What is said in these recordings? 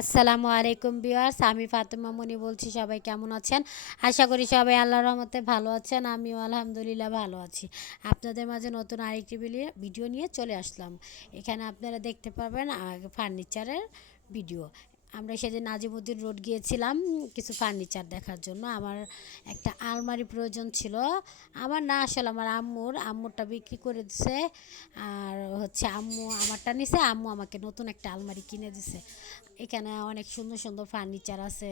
আসসালামু আলাইকুম বিয়ার্স আমি ফাতেমা মনি বলছি, সবাই কেমন আছেন? আশা করি সবাই আল্লাহ রহমতে ভালো আছেন, আমিও আলহামদুলিল্লাহ ভালো আছি। আপনাদের মাঝে নতুন আরেকটি ভিডিও নিয়ে চলে আসলাম। এখানে আপনারা দেখতে পাবেন ফার্নিচারের ভিডিও আমরা সেদিন নাজিমুদ্দিন রোড গিয়েছিলাম কিছু ফার্নিচার দেখার জন্য। আমার একটা আলমারি প্রয়োজন ছিল। আমার না আসলে আমার আম্মুর, আম্মুরটা বিক্রি করে দিছে। আর হচ্ছে আম্মু আমারটা নিছে, আম্মু আমাকে নতুন একটা আলমারি কিনে দিছে। এখানে অনেক সুন্দর সুন্দর ফার্নিচার আছে।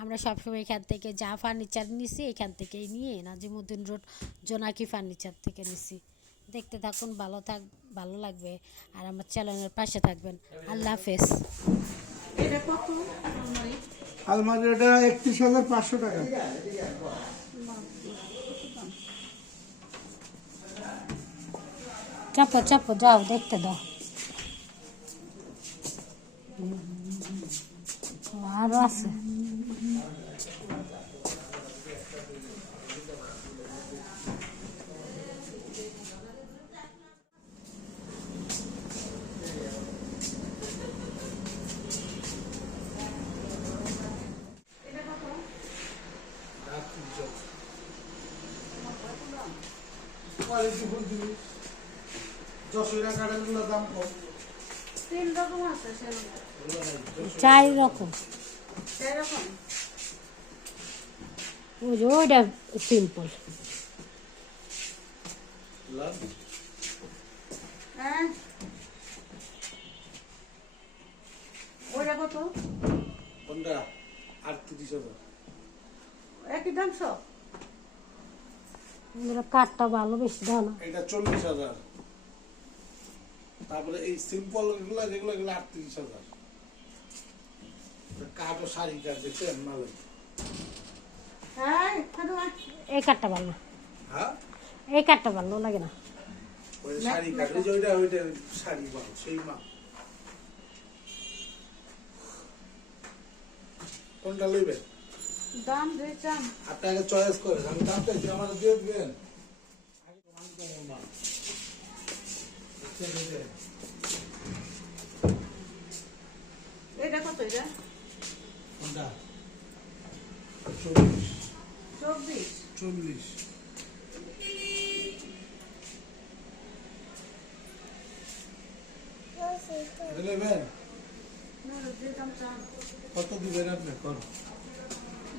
আমরা সবসময় এখান থেকে যা ফার্নিচার নিছি এখান থেকেই নিয়ে নাজিমুদ্দিন রোড জোনাকি ফার্নিচার থেকে নিছি। দেখতে থাকুন, ভালো থাক, ভালো লাগবে। আর আমার চ্যানেলের পাশে থাকবেন। আল্লাহ হাফেজ। আলমারিটা একত্রিশ হাজার পাঁচশো টাকা। চাপো চাপো যাও দেখতে দাও। আরও আছে। কোয়ালিটি ফুল দিবি যশোরা কাঠেরগুলো দাম কম তিন রকম আছে চার রকম ওইটা সিম্পল হ্যাঁ ওইটা কত কোনটা আটত্রিশ হাজার একই দাম সব কাঠটা ভালো বেশি দাও এটা চল্লিশ হাজার। তারপরে এই সিম্পলগুলো যেগুলো এগুলো আটত্রিশ হাজার। কাঠ ও শাড়ি কাঠ দেখছেন হ্যাঁ এই কাঠটা ভালো। হ্যাঁ? এই কাঠটা ভালো লাগে না। ওই শাড়ি কাঠ ওই যে ওইটা ওইটা শাড়ি মাল সেই মাল। কোনটা লইবে? দাম আপনাকে চয়েস করে আমি দাম চাইছি আমার দিয়ে দিবেন। এটা কত এটা? কোনটা? চল্লিশ চব্বিশ। কত দিবেন আপনি? কর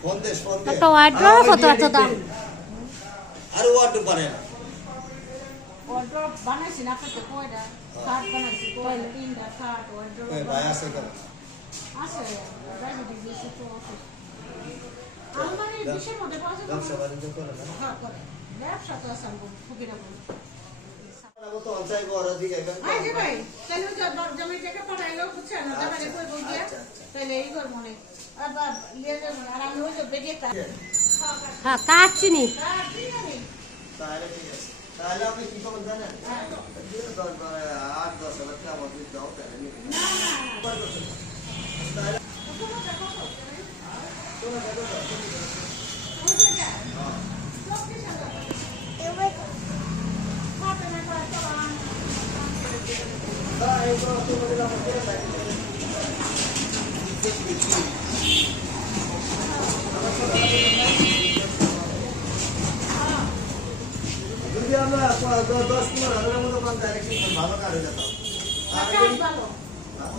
আস্তে ধীরে ফোন দে ফোন দে একটা হোয়াইট কত এত দাম আর ওয়ার্ড পারে না। ওয়ার্ড্রপ বানাইছি না আপনাকে কয়টা? খাট বানাইছি কয়টা? তিনটা খাট ওয়ার্ড্রপ ওই ভাই আছে কেন? আছে ডায়াবেটিস বেশি তো অসুস্থ বিশের মধ্যে পাওয়া যায় ব্যবসা বাণিজ্য করে না? হ্যাঁ করে। ব্যবসা তো আছে আমি তো বড় দিকে ভাই তাহলে জমি থেকে পাঠাইলো বুঝছেন? না জামাই কই বল দিয়া আচ্ছা, আচ্ছা। তাহলে এই কর মনে হ্যাঁ কাঠ চিনি তাহলে ঠিক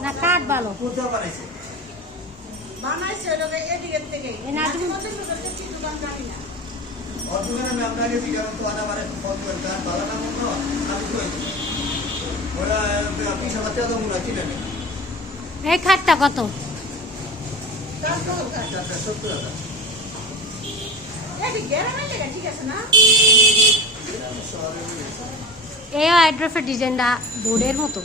না কাঠ ভালো। কুর্তা বানাইছে। বানাইছে ওই লোকে থেকে। দোকান জানি না। আমি আপনাকে জিজ্ঞাসা তো আনা মানে ফোন করি তার আমি কই ওরা মনে হয় এই খাটটা কত? সত্তর হাজার। ঠিক আছে না? এই হাইড্রোফের ডিজাইনটা বোর্ডের মতো।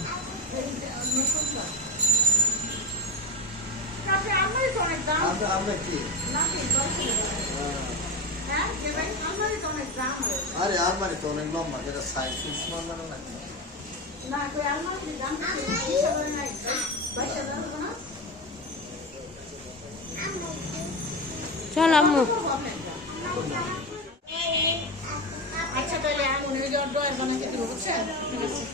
হ্যাঁ। আরে আলমারি তো অনেক লম্বা। যেটা সাইজ মানে না না কই আলমারি দাম নাই। বাইশ হাজার হতো না? চল আম্মু আচ্ছা তাহলে আমি ওই যে ডয়ার বানাতে দিব বুঝছেন? ঠিক আছে।